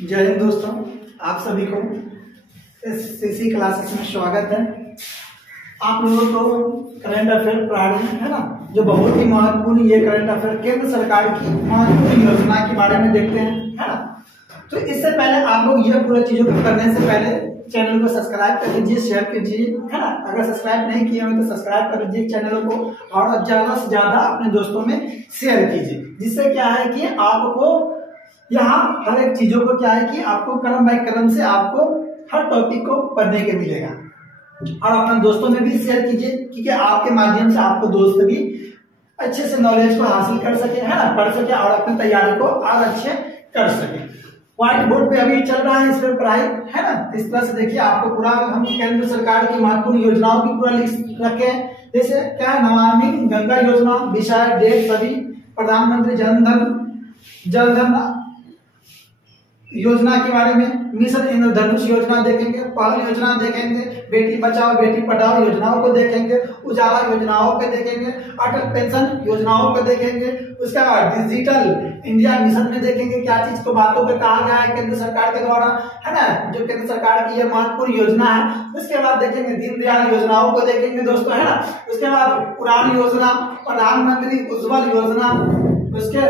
जय हिंद दोस्तों, आप सभी को एससीसी क्लासेस में स्वागत है। आप लोगों को करंट अफेयर पढ़ा रहे हैं ना, जो बहुत ही महत्वपूर्ण ये करंट अफेयर केंद्र सरकार की महत्वपूर्ण योजना के बारे में देखते हैं, है ना। तो इससे पहले आप लोग ये पूरा चीजों को करने से पहले चैनल को सब्सक्राइब कर लीजिए, शेयर कीजिए, है ना। अगर सब्सक्राइब नहीं किए हो तो सब्सक्राइब कर लीजिए चैनल को और ज्यादा से ज्यादा अपने दोस्तों में शेयर कीजिए, जिससे क्या है कि आपको यहाँ हर एक चीजों को क्या है कि आपको क्रम बाय क्रम से आपको हर टॉपिक को पढ़ने के मिलेगा। और अपने दोस्तों में भी शेयर कीजिए, क्योंकि आपके माध्यम से आपको दोस्त भी अच्छे से नॉलेज को हासिल कर सके, है ना, पढ़ सके और अपनी तैयारी को और अच्छे कर सके। व्हाइट बोर्ड पे अभी चल रहा है इस पर पढ़ाई, है ना। इस तरह से देखिए आपको पूरा हम केंद्र सरकार की महत्वपूर्ण योजनाओं की पूरा लिस्ट रखे हैं। जैसे क्या है, नमामि गंगा योजना, विषय डेट सभी, प्रधानमंत्री जन धन योजना के बारे में, मिशन इंद्रधनुष योजना देखेंगे, पहल योजना देखेंगे, बेटी बचाओ बेटी पढ़ाओ योजनाओं को देखेंगे, उजाला योजनाओं को देखेंगे, अटल पेंशन योजनाओं को देखेंगे। उसके बाद डिजिटल इंडिया मिशन में देखेंगे क्या चीज को बातों पे कहा गया है केंद्र सरकार के द्वारा, है ना, जो केंद्र सरकार की यह महत्वपूर्ण योजना है। उसके बाद देखेंगे दीनदयाल योजनाओं को देखेंगे दोस्तों, है ना। उसके बाद उड़ान योजना, प्रधानमंत्री उज्ज्वल योजना, उसके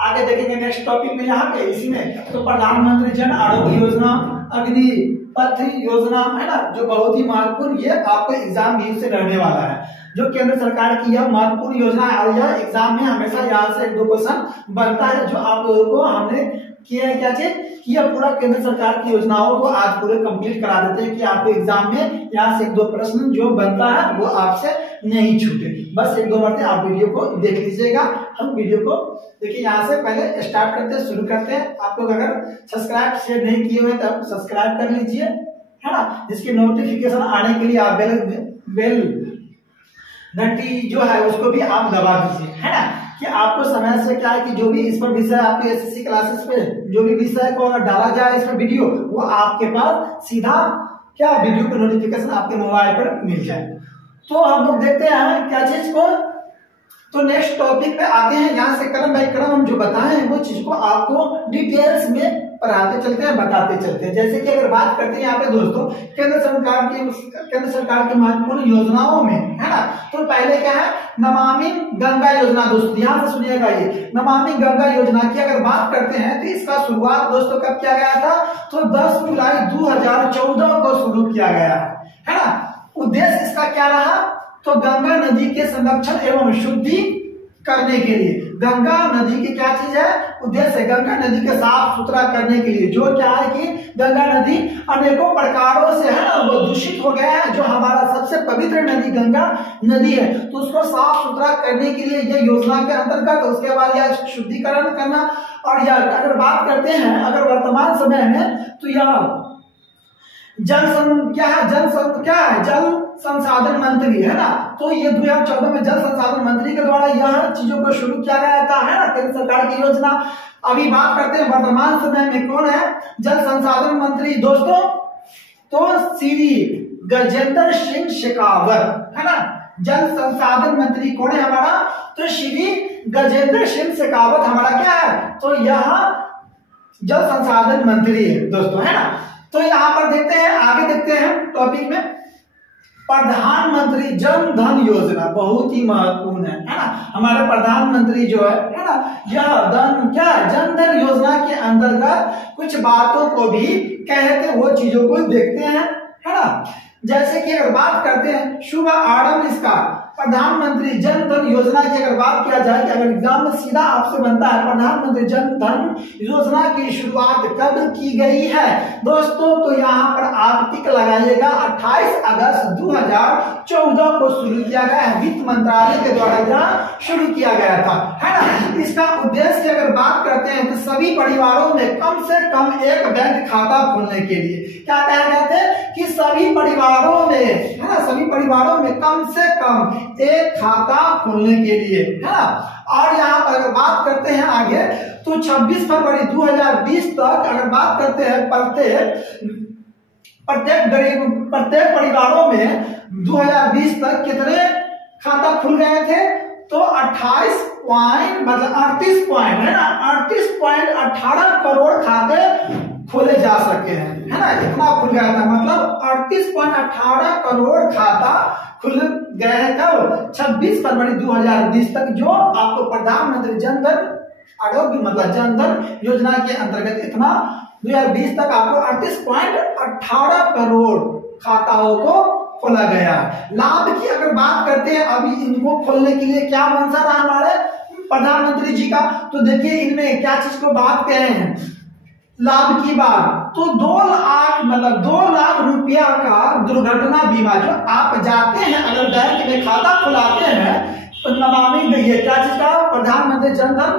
आगे देखेंगे नेक्स्ट टॉपिक में यहाँ पे इसी में तो प्रधानमंत्री जन आरोग्य योजना, अग्निपथ योजना, है ना, जो बहुत ही महत्वपूर्ण ये आपको एग्जाम भी से रहने वाला है, जो केंद्र सरकार की यह महत्वपूर्ण योजना है। और यह एग्जाम में हमेशा यहाँ से 1-2 क्वेश्चन बनता है, जो आप लोगों को हमने किया है क्या चीज कि यह पूरा केंद्र सरकार की योजनाओं को आज पूरे कंप्लीट करा देते हैं कि आपको एग्जाम में यहाँ से 1-2 प्रश्न जो बनता है वो आपसे नहीं छूटे। बस 1-2 बार आप वीडियो को देख लीजिएगा। हम वीडियो को देखिए यहाँ से पहले स्टार्ट करते हैं, शुरू करते हैं। आप लोग अगर सब्सक्राइब शेयर नहीं किए हुए तो सब्सक्राइब कर लीजिए, है ना, जिसकी नोटिफिकेशन आने के लिए आप बेल घंटी जो है उसको भी आप दबा दीजिए, है ना, कि आपको समय से क्या है कि जो भी इस पर विषय आपके एसएससी क्लासेस पे जो भी विषय को अगर डाला जाए इस पर वीडियो, वो आपके पास सीधा क्या वीडियो का नोटिफिकेशन आपके मोबाइल पर मिल जाए। तो हम लोग देखते हैं क्या चीज को, तो नेक्स्ट टॉपिक पे आते हैं। यहाँ से क्रम बाय क्रम हम जो बताए हैं वो चीज को आपको डिटेल्स में पढ़ाते चलते हैं, बताते चलते हैं। जैसे कि अगर बात करते हैं यहाँ पे दोस्तों केंद्र सरकार की महत्वपूर्ण योजनाओं में, है ना, तो पहले क्या है, नमामि गंगा योजना। दोस्तों ध्यान से सुनिएगा, ये नमामि गंगा योजना की अगर बात करते हैं तो इसका शुरुआत दोस्तों कब किया गया था, तो 10 जुलाई 2014 को शुरू किया गया है ना। उद्देश्य इसका क्या रहा, तो गंगा नदी के संरक्षण एवं शुद्धि करने के लिए। गंगा नदी की क्या चीज है, उद्देश्य गंगा नदी के साफ सुथरा करने के लिए, जो क्या है कि गंगा नदी अनेकों प्रकारों से, है ना, वो दूषित हो गया है। जो हमारा सबसे पवित्र नदी गंगा नदी है, तो उसको साफ सुथरा करने के लिए ये योजना के अंतर्गत, उसके बाद यह शुद्धिकरण करना। और यह अगर बात करते हैं अगर वर्तमान समय में, तो यह जल संसाधन मंत्री, है ना, तो ये 2014 में जल संसाधन मंत्री के द्वारा यह चीजों को शुरू किया गया था, है ना, केंद्र सरकार की योजना। अभी बात करते हैं वर्तमान समय में कौन है जल संसाधन मंत्री दोस्तों, तो श्री गजेंद्र सिंह शेखावत, है ना। जल संसाधन मंत्री कौन है हमारा, तो श्री गजेंद्र सिंह शेखावत हमारा क्या है, तो यह जल संसाधन मंत्री है दोस्तों, है ना। तो यहाँ पर देखते हैं, आगे देखते हैं टॉपिक में, प्रधानमंत्री जन धन योजना बहुत ही महत्वपूर्ण है ना। हमारे प्रधानमंत्री जो है ना, यह जन धन योजना के अंतर्गत कुछ बातों को भी कहते वो चीजों को देखते हैं, है ना। जैसे कि अगर बात करते हैं शुभ आरंभ इसका, प्रधानमंत्री जन धन योजना की अगर बात किया जाए कि अगर एग्जाम में सीधा आपसे बनता है प्रधानमंत्री जन धन योजना की शुरुआत कब की गई है दोस्तों, तो यहाँ पर आप टिक लगाइएगा, 28 अगस्त 2014 को शुरू किया गया है। वित्त मंत्रालय के द्वारा यह शुरू किया गया था, है ना। इसका उद्देश्य अगर बात करते हैं तो सभी परिवारों में कम से कम एक बैंक खाता खोलने के लिए, क्या कहा गया था कि सभी परिवारों में, है ना, सभी परिवारों में कम से कम एक खाता खोलने के लिए, है ना। और यहाँ पर अगर बात करते हैं आगे, तो 26 फरवरी 2020 तक अगर बात करते हैं प्रत्येक परिवारों में 2020 तक कितने खाता खुल गए थे, तो 38 पॉइंट 38 करोड़ खाते खोले जा सके हैं, है ना, इतना खुल गया था। मतलब 38.18 करोड़ खाता खुल गए हैं कब 26 फरवरी 2020 तक, जो आपको प्रधानमंत्री जन धन आरोग्य मतलब जन धन योजना के अंतर्गत इतना 2020 तक आपको 38.18 करोड़ खाताओं को खोला गया। लाभ की अगर बात करते हैं, अभी इनको खोलने के लिए क्या मंशा रहा हमारे प्रधानमंत्री जी का, तो देखिए इनमें क्या चीज को बात कहे हैं, लाभ की बात, तो 2 लाख मतलब 2 लाख रुपया का दुर्घटना बीमा, जो आप जाते हैं अगर बैंक में खाता खुलाते हैं तो नमामि गई है क्या चीज का, प्रधानमंत्री जन धन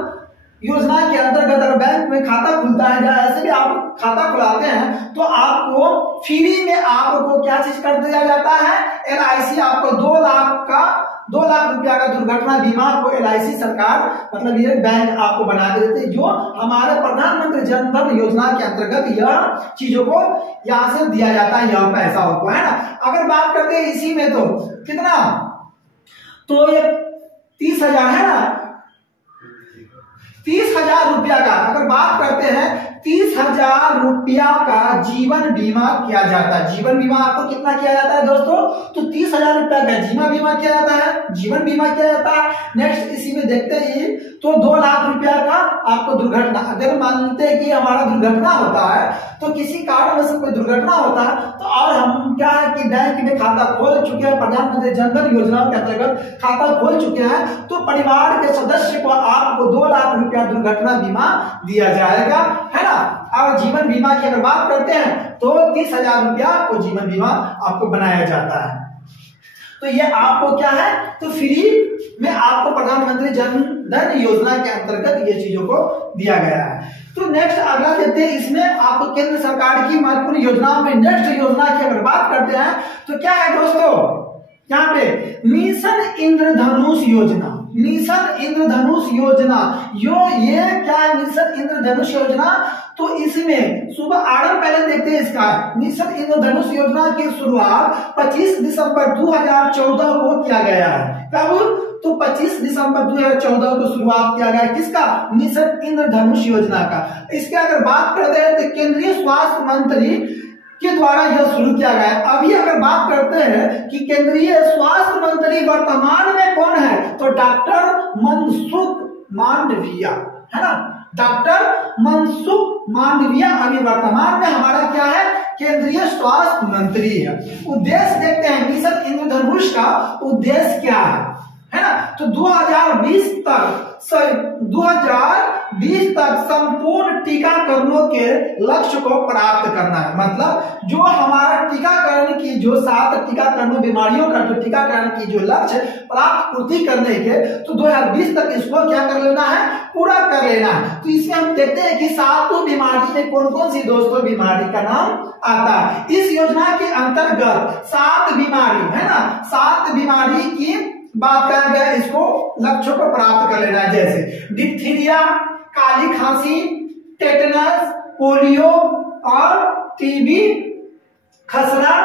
योजना के अंतर्गत अगर बैंक में खाता खुलता है या ऐसे भी आप खाता खुलाते हैं तो आपको फ्री में आपको क्या चीज कर दिया जाता है, LIC आपको 2 लाख रुपया का दुर्घटना बीमा को LIC सरकार मतलब ये बैंक आपको बना के देते हैं, जो हमारे प्रधानमंत्री जन धन योजना के अंतर्गत यह चीजों को यहाँ से दिया जाता है, यह पैसा होको, है ना। अगर बात करते हैं इसी में तो कितना, तो ये 30,000 है ना, 30,000 रुपया का अगर बात करते हैं, 30,000 रुपया का जीवन बीमा किया जाता है। जीवन बीमा आपको कितना किया जाता है दोस्तों, तो 30,000 रुपया का जीवन बीमा किया जाता है, जीवन बीमा किया जाता है। नेक्स्ट इसी में देखते हैं तो 2 लाख रुपया का आपको दुर्घटना, अगर मानते हैं कि हमारा दुर्घटना होता है तो किसी कारण से कोई दुर्घटना होता है तो और हम क्या है कि बैंक में खाता खोल चुके हैं, प्रधानमंत्री जन धन योजना के अंतर्गत खाता खोल चुके हैं, तो परिवार के सदस्य को आपको 2 लाख रुपया दुर्घटना बीमा दिया जाएगा, है ना। और जीवन बीमा की अगर बात करते हैं तो 30,000 रुपया को जीवन बीमा आपको बनाया जाता है। तो ये आपको क्या है, तो फ्री में आपको प्रधानमंत्री जन धन योजना के अंतर्गत ये चीजों को दिया गया है। तो नेक्स्ट अगला देखते हैं, इसमें आपको केंद्र सरकार की महत्वपूर्ण योजनाओं में नेक्स्ट योजना की अगर बात करते हैं तो क्या है दोस्तों, यहाँ पे मिशन इंद्रधनुष योजना, मिशन इंद्रधनुष योजना, ये क्या है मिशन इंद्रधनुष योजना, तो इसमें सुबह आरंभ पहले देखते हैं इसका। मिशन इंद्रधनुष योजना की शुरुआत 25 दिसंबर 2014 को किया गया है। कब, तो 25 दिसंबर 2014 को शुरुआत किया गया किसका, मिशन इंद्रधनुष योजना का। इसके अगर बात करते हैं तो केंद्रीय स्वास्थ्य मंत्री के द्वारा यह शुरू किया गया है। अभी अगर बात करते हैं कि केंद्रीय स्वास्थ्य मंत्री वर्तमान में कौन है, तो डॉक्टर मनसुख मांडविया, है ना, डॉक्टर मनसुख मांडविया अभी वर्तमान में हमारा क्या है, केंद्रीय स्वास्थ्य मंत्री है। उद्देश्य देखते हैं मिशन इंद्रधनुष का उद्देश्य क्या है ना, तो 2020 तक संपूर्ण टीकाकरणों के लक्ष्य को प्राप्त करना है। मतलब जो हमारा टीकाकरण की जो 7 टीकाकरण बीमारियों का जो टीकाकरण की जो लक्ष्य प्राप्त पूर्ति करने के, तो 2020 तक इसको क्या कर लेना है, पूरा कर लेना है। तो इसमें हम देखते हैं कि 7 बीमारी में कौन कौन सी दोस्तों बीमारी का नाम आता है। इस योजना के अंतर्गत 7 बीमारी है ना, 7 बीमारी की बात करा गया, इसको लक्ष्यों को प्राप्त कर लेना है, जैसे डिप्थीरिया, काली खांसी, टेटनस, पोलियो और टीबी, खसरा,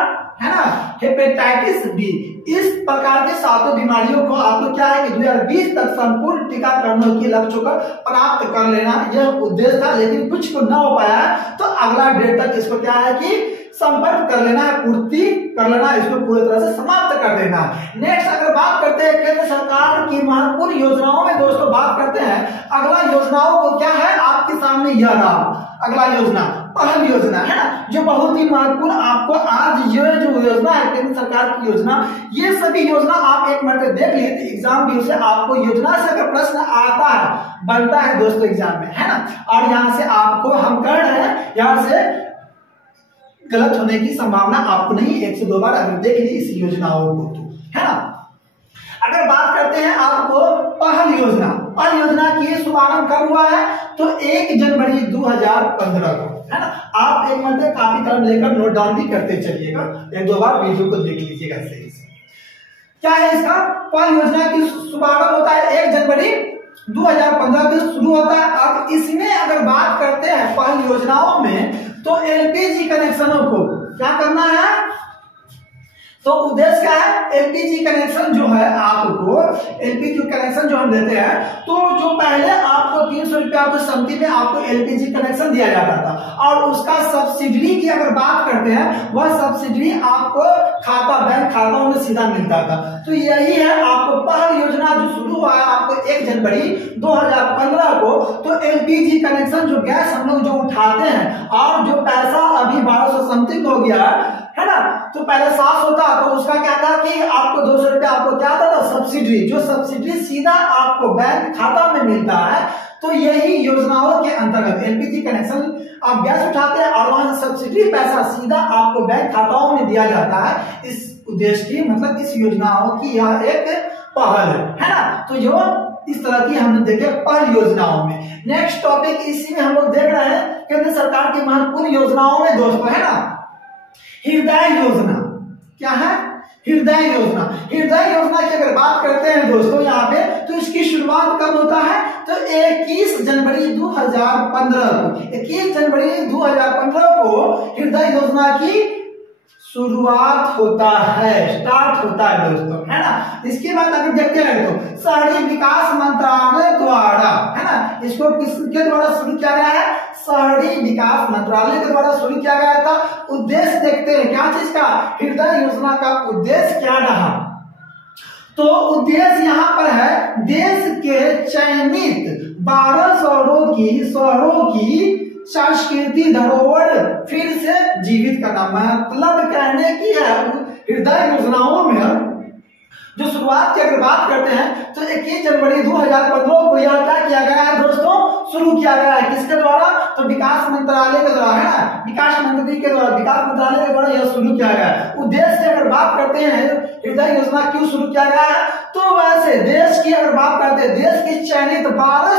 है ना, हेपेटाइटिस बी। इस प्रकार के 7 बीमारियों को आपको क्या है कि 2020 तक संपूर्ण टीकाकरणों के लक्ष्यों को प्राप्त कर लेना, यह उद्देश्य था। लेकिन कुछ को न हो पाया तो अगला डेट तक इसको क्या है कि संपर्क कर लेना है, पूर्ति कर लेना, इसको पूरी तरह से समाप्त कर देना। नेक्स्ट अगर बात करते हैं केंद्र सरकार की महत्वपूर्ण योजनाओं में दोस्तों बात करते हैं, अगला योजनाओं को क्या है आपके सामने यह रहा अगला योजना, पहल योजना, है ना, जो बहुत ही महत्वपूर्ण आपको आज ये जो योजना है केंद्र सरकार की योजना, ये सभी योजना आप एक मिनट देख लिए तो एग्जाम भी से आपको योजना से अगर प्रश्न आता है बनता है दोस्तों एग्जाम में, है ना। और यहाँ से आपको हम कर रहे हैं, यहाँ से गलत होने की संभावना आपको नहीं, 1 से 2 बार अगर देख ली इस योजनाओं को तो, है ना। अगर बात करते हैं आपको पहल योजना, पहल योजना की शुभारंभ कब हुआ है, तो 1 जनवरी 2015 को, है ना। आप एक मिनट कापी कलम लेकर नोट डाउन भी करते चलिएगा, 1-2 बार वीडियो को देख लीजिएगा सही से। क्या है इसका, पहल योजना की शुभारंभ होता है 1 जनवरी 2015 को शुरू होता है। अब इसमें अगर बात करते हैं पहल योजनाओं में, तो एलपीजी कनेक्शनों को क्या करना है, तो उद्देश्य क्या है, एलपीजी कनेक्शन जो है आपको, एलपीजी कनेक्शन जो हम देते हैं, तो जो पहले आपको ₹300 को समथिंग में आपको एलपीजी कनेक्शन दिया जाता था और उसका सब्सिडी की अगर बात करते हैं, वह सब्सिडी आपको बैंक खाताओं में सीधा मिलता था। तो यही है आपको पहल योजना जो शुरू हुआ है आपको 1 जनवरी 2015 को। तो एलपीजी कनेक्शन जो गैस हम लोग जो उठाते हैं और जो पैसा अभी 1200 समथिंग हो गया है ना, तो पहले 700 था, तो उसका क्या था कि आपको ₹200 आपको क्या था सब्सिडी, जो सब्सिडी सीधा आपको बैंक खाता में मिलता है। तो यही योजनाओं के अंतर्गत एलपीजी कनेक्शन आप गैस उठाते हैं और वहां सब्सिडी पैसा सीधा आपको बैंक खाताओं में दिया जाता है। इस उद्देश्य की मतलब इस योजनाओं की यह एक पहल है ना। तो जो इस तरह की हमने देखे पहल योजनाओं में। नेक्स्ट टॉपिक इसी में हम लोग देख रहे हैं केंद्र सरकार की महत्वपूर्ण योजनाओं में दोस्तों है ना हृदय योजना। क्या है? हृदय योजना। हृदय योजना की अगर बात करते हैं दोस्तों यहाँ पे, तो इसकी शुरुआत कब होता है? तो 21 जनवरी 2015 को 21 जनवरी 2015 को हृदय योजना की शुरुआत होता है, स्टार्ट होता है दोस्तों, है ना। इसके बाद अगर देखते हैं तो शहरी विकास मंत्रालय द्वारा, है ना, इसको किसके द्वारा शुरू किया गया है? शहरी विकास मंत्रालय के द्वारा शुरू किया गया था। उद्देश्य देखते हैं क्या चीज का? हृदय योजना का उद्देश्य क्या रहा? तो उद्देश्य यहाँ पर है देश के चयनित 12 शहरों की संस्कृति धरोहर फिर से जीवित करना। मतलब कहने की है हृदय योजनाओं में जो शुरुआत की अगर बात करते हैं तो 21 जनवरी 2015 को यह क्या किया गया है दोस्तों? शुरू किया गया है। किसके द्वारा? तो विकास मंत्रालय के द्वारा, है ना, विकास मंत्री के द्वारा, विकास मंत्रालय के द्वारा यह शुरू किया गया है। उद्देश्य की अगर बात करते हैं हृदय योजना क्यों शुरू किया गया है, तो वैसे देश की अगर बात करते हैं देश की चयनित 12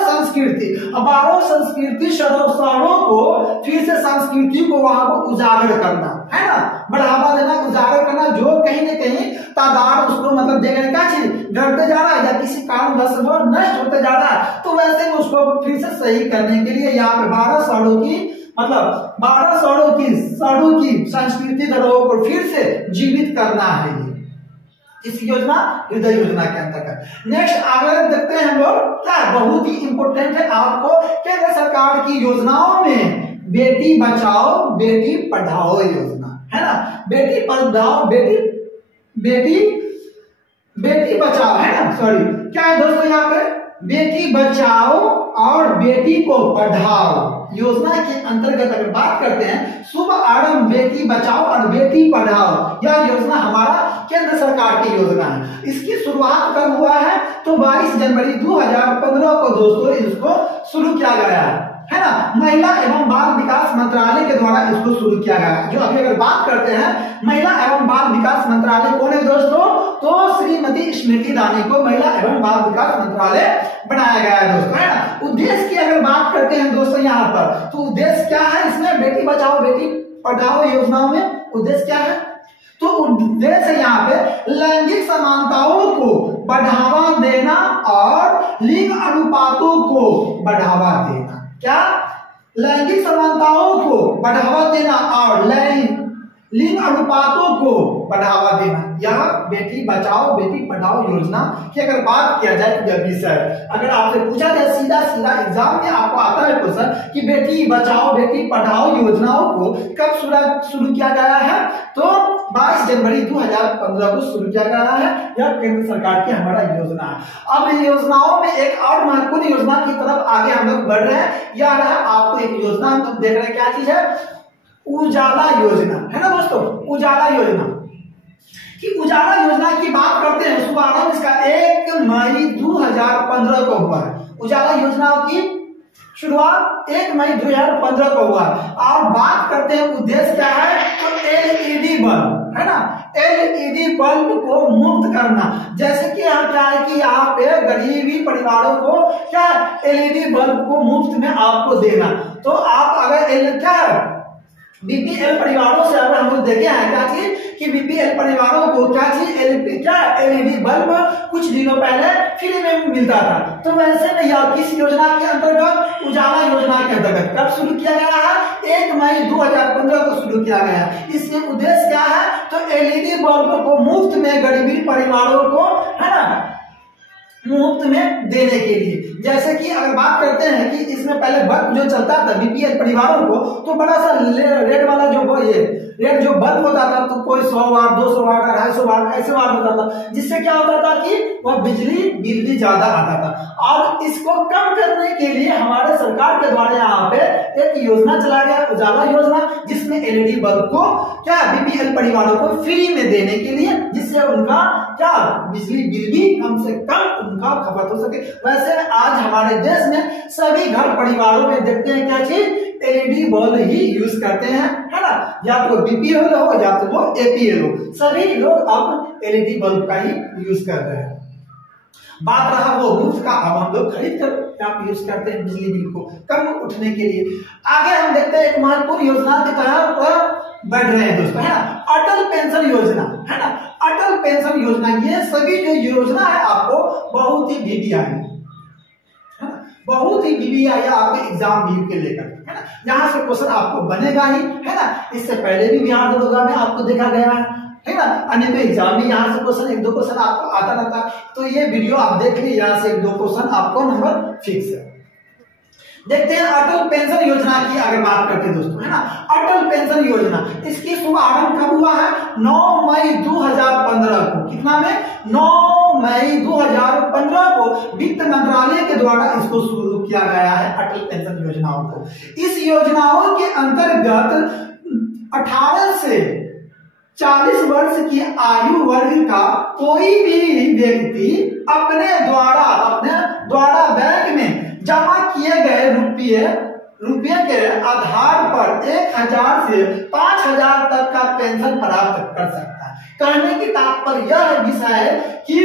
संस्कृति शहरों को फिर से संस्कृति को वहां को उजागर करना, है ना, बढ़ावा देना, उजागर करना, जो कहीं न कहीं तादाद उसको मतलब देखने का चीज घटते जा रहा है या किसी कारणवश वो नष्ट होते जा रहा है, तो वैसे उसको फिर से सही करने के लिए यहाँ पे 12 शहरों की मतलब 12 शहरों की संस्कृति धरोहर को फिर से जीवित करना है इस योजना हृदय योजना के अंतर्गत। नेक्स्ट आगे देखते हैं हम लोग क्या बहुत ही इंपॉर्टेंट है आपको केंद्र सरकार की योजनाओं में बेटी बचाओ बेटी पढ़ाओ योजना, है ना। बेटी पढ़ाओ बेटी बचाओ, है ना, सॉरी क्या है दोस्तों यहाँ पे? बेटी बचाओ और बेटी को पढ़ाओ योजना के अंतर्गत अगर बात करते हैं शुभ आरंभ बेटी बचाओ और बेटी पढ़ाओ, यह योजना हमारा केंद्र सरकार की योजना है। इसकी शुरुआत कब हुआ है? तो 22 जनवरी 2015 को दोस्तों इसको शुरू किया गया है ना। महिला एवं बाल विकास मंत्रालय के द्वारा इसको शुरू किया गया है। जो अभी अगर बात करते हैं महिला एवं बाल विकास मंत्रालय कौन है दोस्तों? तो श्रीमती स्मृति ईरानी को महिला एवं बाल विकास मंत्रालय बनाया गया है दोस्तों, है ना। उद्देश्य की अगर बात करते हैं दोस्तों यहाँ पर, तो उद्देश्य क्या है इसमें? बेटी बचाओ बेटी पढ़ाओ योजनाओं में उद्देश्य क्या है? तो उद्देश्य है यहाँ पे लैंगिक समानताओं को बढ़ावा देना और लिंग अनुपातों को बढ़ावा देना। क्या? लैंगिक समानताओं को बढ़ावा देना और लिंग अनुपातों को बढ़ावा देना। यह बेटी बचाओ बेटी पढ़ाओ योजना की अगर बात किया जाए तो विषय अगर आपसे पूछा जाए सीधा एग्जाम में आपको आता है क्वेश्चन कि बेटी बचाओ बेटी पढ़ाओ योजनाओं को कब शुरू किया गया है, तो 22 जनवरी 2015 को शुरू किया गया है। यह केंद्र सरकार की हमारा योजना है। अब इन योजनाओं में एक और महत्वपूर्ण योजना की तरफ आगे हम लोग बढ़ रहे हैं। यह आपको एक योजना हम लोग देख रहे हैं, क्या चीज है? उजाला योजना, है ना दोस्तों। उजाला योजना कि उजाला योजना की बात करते हैं शुभारंभ इसका 1 मई 2015 को हुआ है। उजाला योजना की शुरुआत 1 मई 2015 को हुआ है। और बात करते हैं उद्देश्य क्या है? तो एलईडी बल्ब, है ना, एलईडी बल्ब को मुफ्त करना। जैसे कि यहाँ क्या है कि यहाँ पे गरीबी परिवारों को क्या एलईडी बल्ब को मुफ्त में आपको देना। तो आप अगर क्या बीपीएल परिवारों से अगर हम लोग देखे हैं क्या चीज कि बीपीएल परिवारों को क्या चीज एलईडी बल्ब कुछ दिनों पहले फ्री में मिलता था। तो वैसे में यह किस योजना के अंतर्गत? उजाला योजना के अंतर्गत कब शुरू किया गया है? 1 मई 2015 को शुरू किया गया है। इसके उद्देश्य क्या है? तो एलईडी बल्ब को मुफ्त में गरीबी परिवारों को, है ना, मुफ्त में देने के लिए। जैसे कि अगर बात करते हैं कि इसमें पहले बल्ब जो चलता था बीपीएल परिवारों को, तो बड़ा सा रेड वाला जो रेड जो बल्ब होता था, तो कोई 100 वाट 200 वाट 250 वाट ऐसे वाट होता था, जिससे क्या होता था कि वह बिजली बिल भी ज्यादा आता था। और इसको कम करने के लिए हमारे सरकार के द्वारा यहाँ पे एक योजना चला गया, उजाला योजना, जिसमें एलईडी बल्ब को क्या बीपीएल परिवारों को फ्री में देने के लिए, जिससे उनका क्या बिजली बिल भी कम से कम उनका खपत हो सके। वैसे आज हमारे देश में सभी घर परिवारों में देखते हैं क्या चीज, एलईडी बल्ब ही यूज करते हैं, है ना, या तो बीपीएल हो या तो वो एपीएल हो, सभी लोग अब एलईडी बल्ब का ही यूज कर रहे हैं। बात रहा वो मुफ्त का, अब हम लोग खरीद कर आप यूज करते हैं बिजली बिल को कम उठने के लिए। आगे हम देखते हैं एक महत्वपूर्ण योजना की तरह बढ़ रहे हैं दोस्तों, है ना, अटल पेंशन योजना, है ना, अटल पेंशन योजना। ये सभी जो योजना है आपको बहुत ही वीवीआई है ना, बहुत ही वीवीआई आपके एग्जाम व्यू के लेकर, है ना, यहाँ से क्वेश्चन आपको बनेगा ही, है ना। इससे पहले भी बिहार दरोगा में आपको देखा गया है ना, अन्य तो एग्जाम में यहाँ से क्वेश्चन 1-2 क्वेश्चन आपको आता रहता है। तो ये वीडियो आप देख लीजिए, यहाँ से 1-2 क्वेश्चन आपको नंबर फिक्स है। देखते हैं अटल पेंशन योजना की अगर बात करते हैं दोस्तों, है ना, अटल पेंशन योजना, इसकी शुभारंभ कब हुआ है? 9 मई 2015 को। कितना में? 9 मई 2015 को वित्त मंत्रालय के द्वारा इसको शुरू किया गया है, अटल पेंशन योजनाओं को। इस योजनाओं के अंतर्गत 18 से 40 वर्ष की आयु वर्ग का कोई भी व्यक्ति अपने द्वारा बैंक में जमा किए गए रुपये के आधार पर 1000 से 5000 तक का पेंशन प्राप्त कर सकता है। कहने की तात्पर्य यह विषय है कि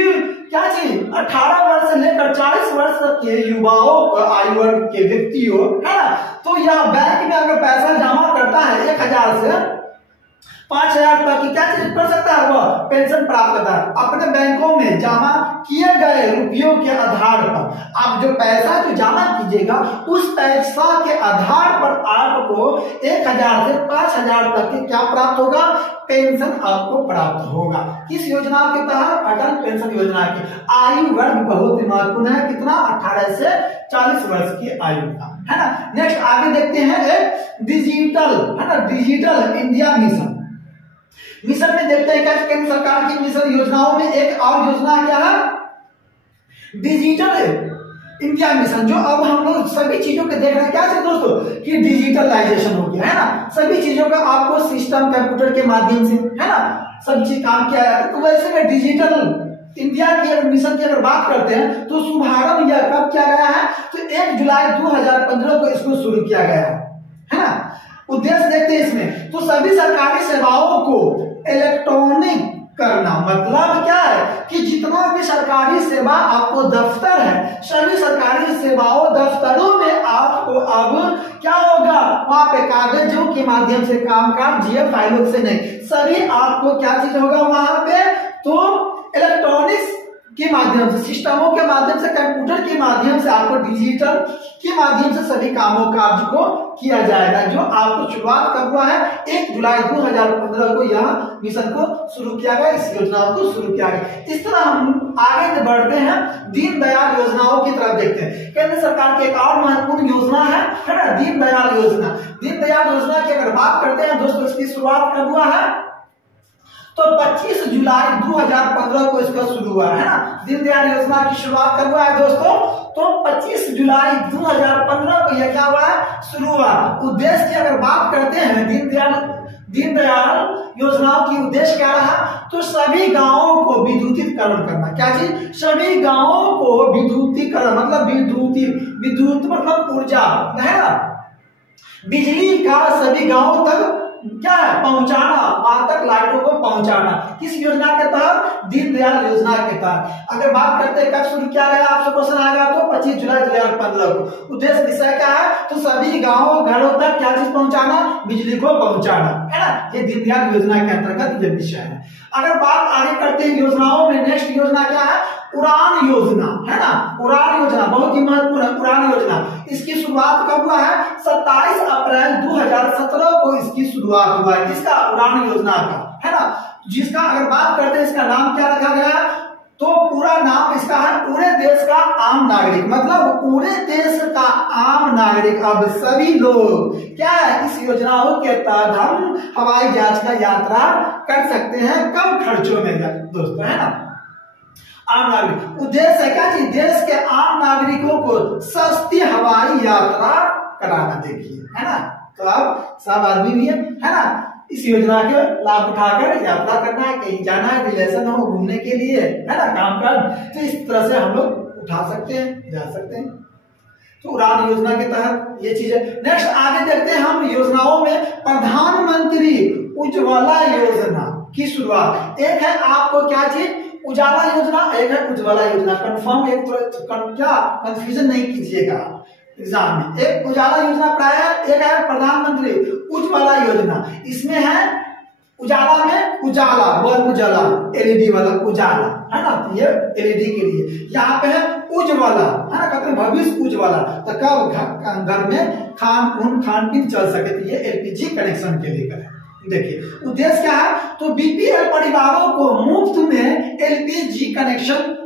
क्या चीज 18 वर्ष से लेकर 40 वर्ष तक के युवाओं आयु वर्ग के व्यक्तियों, है ना, तो यह बैंक में अगर पैसा जमा करता है 1000 से 5000 तक की क्या चीज कर सकता है, वह पेंशन प्राप्त करता है। अपने बैंकों में जमा किए गए रुपयों के आधार पर आप जो पैसा जो जमा कीजिएगा, उस पैसा के आधार पर आपको 1000 से 5000 तक की क्या प्राप्त होगा, पेंशन आपको प्राप्त होगा। किस योजना के तहत? अटल पेंशन योजना की। आयु वर्ग बहुत ही महत्वपूर्ण है, कितना? 18 से 40 वर्ष की आयु का, है ना। नेक्स्ट आगे देखते हैं एक डिजिटल, है ना, डिजिटल इंडिया मिशन। मिशन में देखते हैं क्या केंद्र सरकार की मिशन योजनाओं में एक और योजना क्या है, डिजिटल इंडिया मिशन, जो अब हम लोग सभी चीजों के देख रहे हैं क्या है दोस्तों, कि डिजिटलाइजेशन हो गया, है ना, सभी चीजों का आपको सिस्टम कंप्यूटर के माध्यम से, है ना, सब चीज काम किया जाता है। तो वैसे में डिजिटल इंडिया की मिशन की अगर बात करते हैं तो शुभारंभ यह कब किया गया है, तो 1 जुलाई 2015 को इसको शुरू किया गया है ना। उद्देश्य देखते हैं इसमें, तो सभी सरकारी सेवाओं को इलेक्ट्रॉनिक करना, मतलब क्या है कि जितना भी सरकारी सेवा आपको दफ्तर है, सभी सरकारी सेवाओं दफ्तरों में आपको अब क्या होगा, वहां पे कागजों के माध्यम से कामकाज जीएफ फाइलों से नहीं, सभी आपको क्या चीज होगा वहां पे, तो इलेक्ट्रॉनिक्स के माध्यम से, सिस्टमों के माध्यम से, कंप्यूटर के माध्यम से आपको डिजिटल के माध्यम से सभी कामों कार्य को किया जाएगा, जो आपको शुरुआत कब हुआ है, 1 जुलाई 2015 को यह मिशन को शुरू किया गया, इस योजना को शुरू किया गया। इस तरह हम आगे बढ़ते हैं, दीनदयाल योजनाओं की तरफ देखते हैं। केंद्र सरकार की एक और महत्वपूर्ण योजना है ना, दीनदयाल योजना। दीनदयाल योजना की अगर बात करते हैं दोस्तों, इसकी शुरुआत कब हुआ है, तो 25 जुलाई 2015 को इसका शुरू हुआ है ना। दीनदयाल योजना की शुरुआत कब हुआ है दोस्तों, तो 25 जुलाई 2015 को यह क्या हुआ है, शुरू हुआ। उद्देश्य की अगर बात करते हैं दीनदयाल योजनाओं की उद्देश्य क्या रहा, तो सभी गांवों को विद्युतीकरण करना। क्या चीज? सभी गांवों को विद्युतीकरण, मतलब विद्युत मतलब ऊर्जा, है ना, बिजली का सभी गांवों तक क्या है, पहुंचाना, वहां तक लाइटों को पहुंचाना। किस योजना के तहत? दीनदयाल योजना के तहत। अगर बात करते हैं कब शुरू किया गया, आपसे क्वेश्चन आएगा तो 25 जुलाई 2015 को। उद्देश्य विषय क्या है, तो सभी गांवों घरों तक क्या चीज पहुंचाना, बिजली को पहुंचाना, है ना। ये दीनदयाल योजना के अंतर्गत ये विषय है। अगर बात आगे करते हैं योजनाओं में, नेक्स्ट योजना क्या है, उड़ान योजना, है ना। उड़ान योजना बहुत ही महत्वपूर्ण है। उड़ान योजना इसकी शुरुआत कब हुआ है, 27 अप्रैल 2017 को इसकी शुरुआत हुआ है। किसका? उड़ान योजना का, है ना। जिसका अगर बात करते हैं इसका नाम क्या रखा गया, तो पूरा नाम इसका है पूरे देश का आम नागरिक, मतलब पूरे देश का आम नागरिक। अब सभी लोग क्या है, इस योजनाओं के तहत हम हवाई जहाज का यात्रा कर सकते हैं कम खर्चों में दोस्तों, है ना। आम नागरिक उद्देश्य है क्या जी, देश के आम नागरिकों को सस्ती हवाई यात्रा कराना, देखिए, है ना। तो अब सब आदमी भी है ना, इस योजना के लाभ उठाकर यात्रा करना है, कहीं जाना है, रिलेशन हो, घूमने के लिए, है ना, काम काज, तो इस तरह से हम लोग उठा सकते हैं, जा सकते हैं। तो उड़ान योजना के तहत ये चीज है। नेक्स्ट आगे देखते हैं हम योजनाओं में प्रधानमंत्री उज्ज्वला योजना की शुरुआत। एक है आपको क्या चीज, उजाला योजना, एक है उज्ज्वला योजना। कंफर्म, एक तो क्या कंफ्यूजन नहीं कीजिएगा एग्जाम में। एक उजाला योजना प्राय, एक है प्रधानमंत्री उज्ज्वला योजना। इसमें है उजाला में उजाला, बल्ब उजाला, एलईडी वाला उजाला, है ना, ये एलईडी के लिए। यहाँ पे है उज्ज्वला, है ना, कहते हैं भविष्य उज्ज्वला, तो कब घर में खान पीन चल सके, तो ये एलपीजी कनेक्शन के लिए करें। देखिए उद्देश्य क्या है, तो बीपीएल परिवारों को मुफ्त में एलपीजी कनेक्शन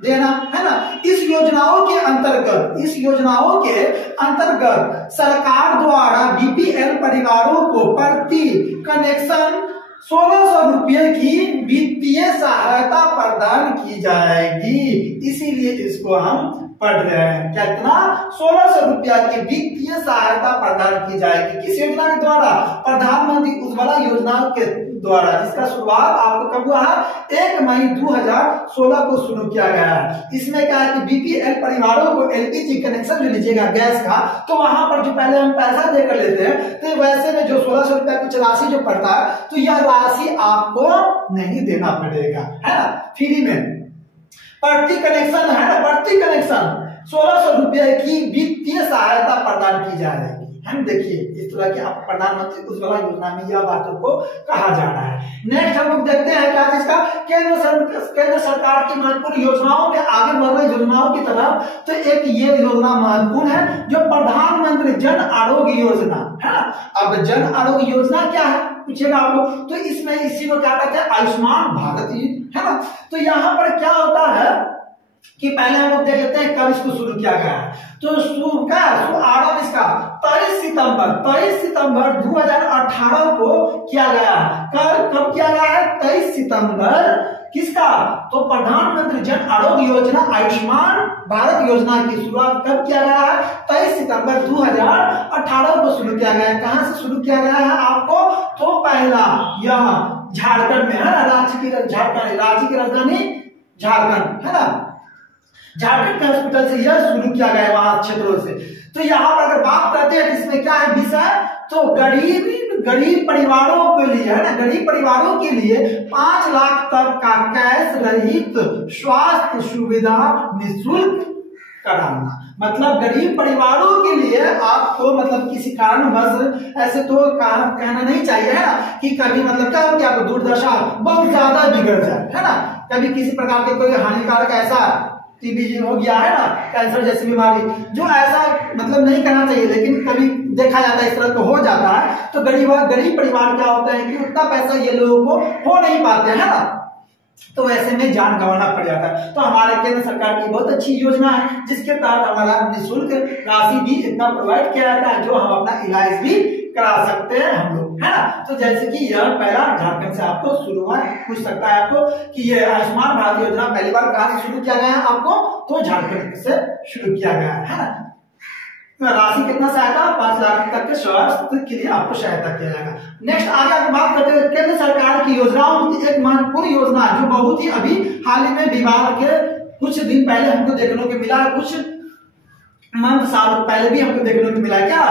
देना, है ना। इस योजनाओं के अंतर्गत सरकार द्वारा बीपीएल परिवारों को प्रति कनेक्शन 1600 रुपये की वित्तीय सहायता प्रदान की जाएगी। इसीलिए इसको हम पढ़ रहे हैं, कितना, 1600 रुपया की वित्तीय सहायता प्रदान की जाएगी। किस योजना के द्वारा, प्रधानमंत्री उज्ज्वला योजना के द्वारा, जिसका शुरुआत आपको कब हुआ है, 1 मई 2016 को शुरू किया गया है। इसमें क्या है कि बीपीएल परिवारों को एलपीजी कनेक्शन जो लीजिएगा गैस का, तो वहां पर जो पहले हम पैसा देकर लेते हैं, तो वैसे में जो 1600 रुपया कुछ राशि जो पड़ता है, तो यह राशि आपको नहीं देना पड़ेगा, है ना, फ्री में। प्रति कनेक्शन, है ना, प्रति कनेक्शन 1600 रुपये की वित्तीय सहायता प्रदान की जा रही है। हम देखिए इस तरह के आप प्रधानमंत्री उज्ज्वला योजना में यह बातों को कहा जा रहा है। नेक्स्ट हम लोग देखते हैं क्या इसका, केंद्र सरकार की महत्वपूर्ण योजनाओं में आगे बढ़ रही योजनाओं की तरफ। तो एक ये योजना महत्वपूर्ण है जो प्रधानमंत्री जन आरोग्य योजना है ना। अब जन आरोग्य योजना क्या है पूछेगा आप लोग, तो इसमें इसी को क्या कहते हैं, आयुष्मान भारत, है ना। तो यहाँ पर क्या होता है कि पहले हम लोग देख लेते हैं कब इसको शुरू किया गया है। तो आरंभ इसका 23 सितंबर 2018 को किया गया है। कब किया गया है, 23 सितंबर किसका, तो प्रधानमंत्री जन आरोग्य योजना आयुष्मान भारत योजना की शुरुआत कब किया गया है, 23 सितंबर 2018 को शुरू किया गया है। कहां से शुरू किया गया है आपको, तो पहला यह झारखंड में है ना, रांची की राजधानी झारखंड, है ना, झारखंड के हॉस्पिटल से यह शुरू किया गया वहां क्षेत्रों से। तो यहाँ पर अगर बात करते हैं इसमें क्या है विषय, तो गरीब परिवारों के लिए, है ना, गरीब परिवारों के लिए 5 लाख तक का कैश रहित स्वास्थ्य सुविधा निःशुल्क कराना। मतलब गरीब परिवारों के लिए आपको मतलब किसी कारणवश, ऐसे तो कहना नहीं चाहिए, है ना, कि कभी मतलब क्या हो कि आपको दुर्दशा बहुत ज्यादा बिगड़ जाए, है ना, कभी किसी प्रकार के कोई हानिकारक ऐसा टीबी हो गया है ना, कैंसर जैसी बीमारी, जो ऐसा मतलब नहीं करना चाहिए, लेकिन कभी देखा जाता है इस तरह तो हो जाता है। तो गरीब परिवार क्या होता है कि उतना पैसा ये लोगों को हो नहीं पाते, है ना, तो ऐसे में जान गंवाना पड़ जाता है। तो हमारे केंद्र सरकार की बहुत अच्छी योजना है जिसके तहत हमारा निःशुल्क राशि भी इतना प्रोवाइड किया जाता है, जो हम अपना इलाज भी करा सकते हैं हम लोग, है ना। तो जैसे कि यह पहला झारखंड से आपको शुरू हुआ, पूछ सकता है आपको कि ये आयुष्मान भारत योजना पहली बार कहां से शुरू किया गया है आपको, तो झारखंड से शुरू किया गया है ना। राशि कितना सहायता, 5 लाख तक के स्वास्थ्य के लिए आपको सहायता किया जाएगा। नेक्स्ट आगे आप बात करते हैं केंद्र सरकार की योजनाओं की एक महत्वपूर्ण योजना जो बहुत ही अभी हाल ही में विवाद के कुछ दिन पहले हमको देखने को मिला, कुछ साल पहले भी हमको देखने को मिला, क्या,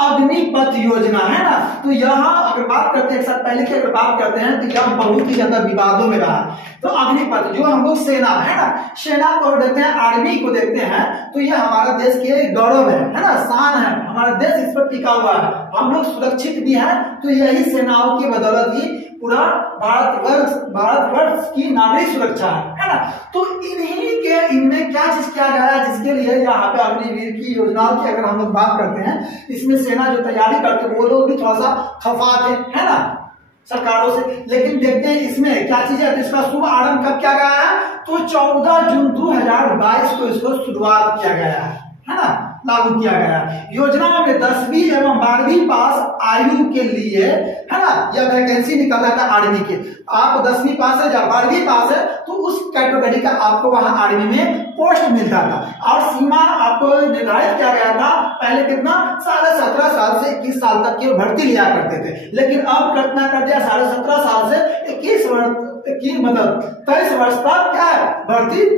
अग्निपथ योजना, है ना। तो यहाँ अगर बात करते हैं, एक साल पहले की अगर बात करते हैं, तो यह बहुत ही ज्यादा विवादों में रहा। तो अग्निपथ जो हम लोग सेना, है ना, सेना को देखते हैं, आर्मी को देखते हैं, तो यह हमारा देश के गौरव है ना, शान है, हमारा देश इस पर टिका हुआ है, हम लोग सुरक्षित भी हैं। तो यही सेनाओं की बदौलत ही पूरा भारतवर्ष की नागरिक सुरक्षा है ना। तो इनमें क्या चीज किया गया है जिसके लिए यहाँ पे अग्निवीर की योजनाओं की अगर हम लोग बात करते हैं, इसमें सेना जो तैयारी करते हैं वो लोग भी थोड़ा सा खफा थे, है ना, सरकारों से। लेकिन देखते हैं इसमें क्या चीज है, तो इसका शुभ आरंभ कब किया गया है, तो 14 जून 2022 को इसको शुरुआत किया गया है ना, लागू किया गया। योजना में 10वीं एवं 12वीं पास आयु के लिए है ना, यह वैकेंसी निकला था आर्मी के। आप 10वीं पास है या 12वीं पास है तो उस कैटेगरी का आपको वहां आर्मी में पोस्ट मिलता था। और सीमा आपको निर्धारित किया गया था, पहले कितना 17.5 साल से 21 साल तक की भर्ती लिया करते थे, लेकिन अब कितना कर दिया, 17.5 साल से 21 वर्ष की मतलब 23 वर्ष तक क्या है भर्ती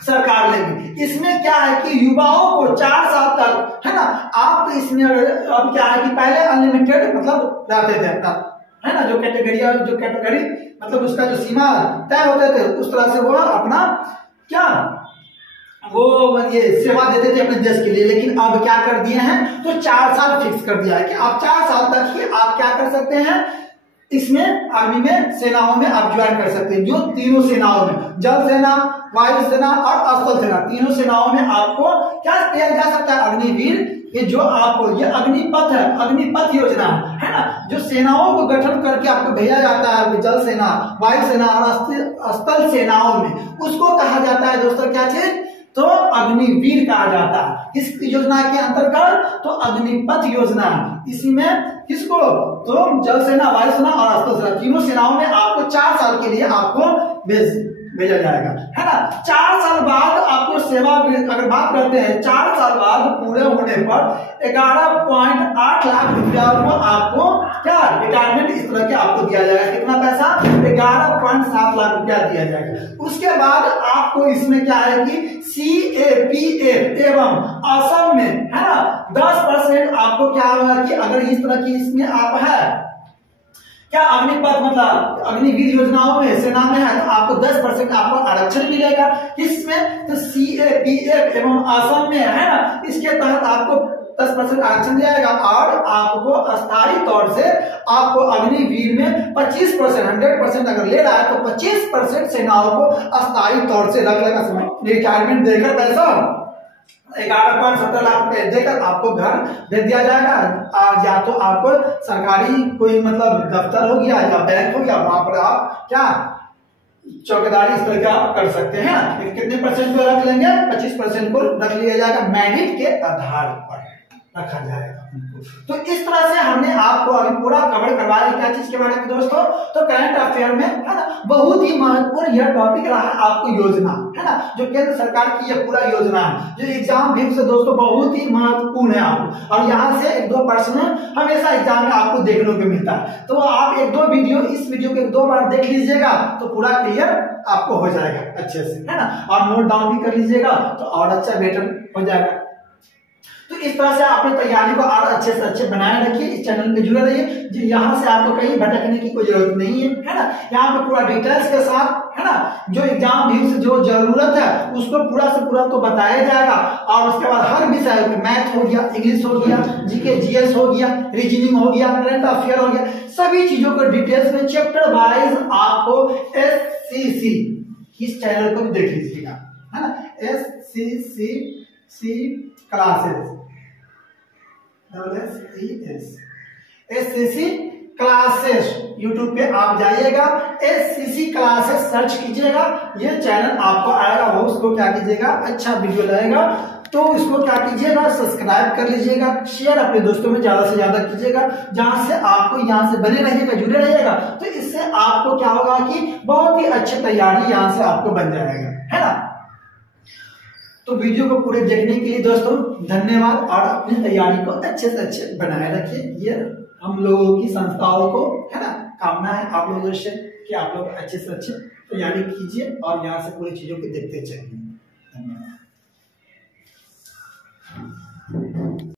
सरकार लेगी। इसमें क्या है कि युवाओं को 4 साल तक है ना, आप इसमें अब क्या है कि पहले अनलिमिटेड मतलब रहते थे अपना है ना, जो कैटेगरी मतलब उसका जो सीमा तय होते थे उस तरह से वो अपना क्या वो ये सेवा देते थे अपने देश के लिए। लेकिन अब क्या कर दिए हैं, तो 4 साल फिक्स कर दिया है कि आप 4 साल तक ही आप क्या कर सकते हैं, इसमें आर्मी में सेनाओं में आप ज्वाइन कर सकते हैं। जो तीनों सेनाओं में, जल सेना, वायु सेना और स्थल सेना, तीनों सेनाओं में आपको क्या किया जा सकता है, अग्निवीर। ये जो आपको ये अग्निपथ है, अग्निपथ योजना है ना, जो सेनाओं को गठन करके आपको भेजा जाता है जल सेना, वायु सेना और स्थल सेनाओं में, उसको कहा जाता है दोस्तों क्या चीज, तो अग्निवीर कहा जाता है। इस योजना के अंतर्गत तो अग्निपथ योजना, इसी में किसको, तो जल सेना, वायु सेना और स्थल सेना, तीनों सेनाओं में आपको 4 साल के लिए आपको भेजा जाएगा है ना। 4 साल बाद आपको सेवा, अगर बात करते हैं 4 साल बाद पूरे होने पर 11.8 लाख रुपया को आपको क्या रिटायरमेंट इस तरह के आपको दिया जाएगा। कितना पैसा, 11.7 लाख रुपया दिया जाएगा। उसके बाद आपको इसमें क्या है कि CAPF एवं असम में है ना 10% आपको क्या होगा कि अगर इस तरह की इसमें आप है क्या अग्निपथ मतलब अग्निवीर योजनाओं में सेना में है तो आपको 10% आपको आरक्षण मिलेगा। किसमें, तो CAPF एवं असम में है ना, इसके तहत आपको 10% आरक्षण जाएगा और आपको अस्थायी तौर से आपको अग्निवीर में 25% 100% अगर ले रहा है तो 25% सेनाओं को अस्थायी तौर से रख लेगा, रिटायरमेंट देकर पैसा 11.17 लाख रुपए देकर आपको घर दे दिया जाएगा। या तो आपको सरकारी कोई मतलब दफ्तर हो गया या बैंक हो गया, वहां पर आप क्या चौकीदारी इस तरह का कर सकते हैं। कितने परसेंट को रख लेंगे, 25% को रख लिया जाएगा, मेरिट के आधार पर रखा जाएगा। तो इस तरह से हमने आपको अभी पूरा कवर करवाया क्या चीज के बारे में दोस्तों, तो करंट अफेयर में है ना बहुत ही महत्वपूर्ण यह टॉपिक रहा है आपको योजना है ना, जो केंद्र सरकार की यह पूरा योजना है जो एग्जाम व्यू से दोस्तों बहुत ही महत्वपूर्ण है आपको। और यहाँ से 1-2 प्रश्न हमेशा एग्जाम में आपको देखने को मिलता है, तो आप 1-2 वीडियो इस वीडियो को 1-2 बार देख लीजिएगा तो पूरा क्लियर आपको हो जाएगा अच्छे से है ना, और नोट डाउन भी कर लीजिएगा तो और अच्छा बेटर हो जाएगा। तो इस तरह से आपने तैयारी को और अच्छे से अच्छे बनाए रखिए, इस चैनल पे जुड़े रहिए, यहाँ से आपको कहीं भटकने की कोई जरूरत नहीं है ना। यहाँ पे पूरा डिटेल्स के साथ है ना जो एग्जाम व्यू से जो जरूरत है उसको पूरा से पूरा तो बताया जाएगा। और उसके बाद हर विषय में मैथ हो गया, इंग्लिश हो गया, जीके जीएस हो गया, रीजनिंग हो गया, करंट अफेयर हो गया, सभी चीजों को डिटेल्स में चैप्टर वाइज आपको SCC इस चैनल को भी देख लीजिएगा है ना, SCC classes SCC classes YouTube पे आप जाइएगा, SCC क्लासेस सर्च कीजिएगा, ये चैनल आपको आएगा, वो उसको क्या कीजिएगा, अच्छा वीडियो लाएगा तो इसको क्या कीजिएगा, सब्सक्राइब कर लीजिएगा, शेयर अपने दोस्तों में ज्यादा से ज्यादा कीजिएगा, जहां से आपको यहाँ से बने रहिएगा, जुड़े रहिएगा, तो इससे आपको क्या होगा कि बहुत ही अच्छी तैयारी यहाँ से आपको बन जाएगा है ना। तो वीडियो को पूरे देखने के लिए दोस्तों धन्यवाद, और अपनी तैयारी को अच्छे से अच्छे बनाए रखिए। ये हम लोगों की संस्थाओं को है ना कामना है आप लोगों से कि आप लोग अच्छे से अच्छे तैयारी कीजिए और यहाँ से पूरी चीजों को देखते चलिए।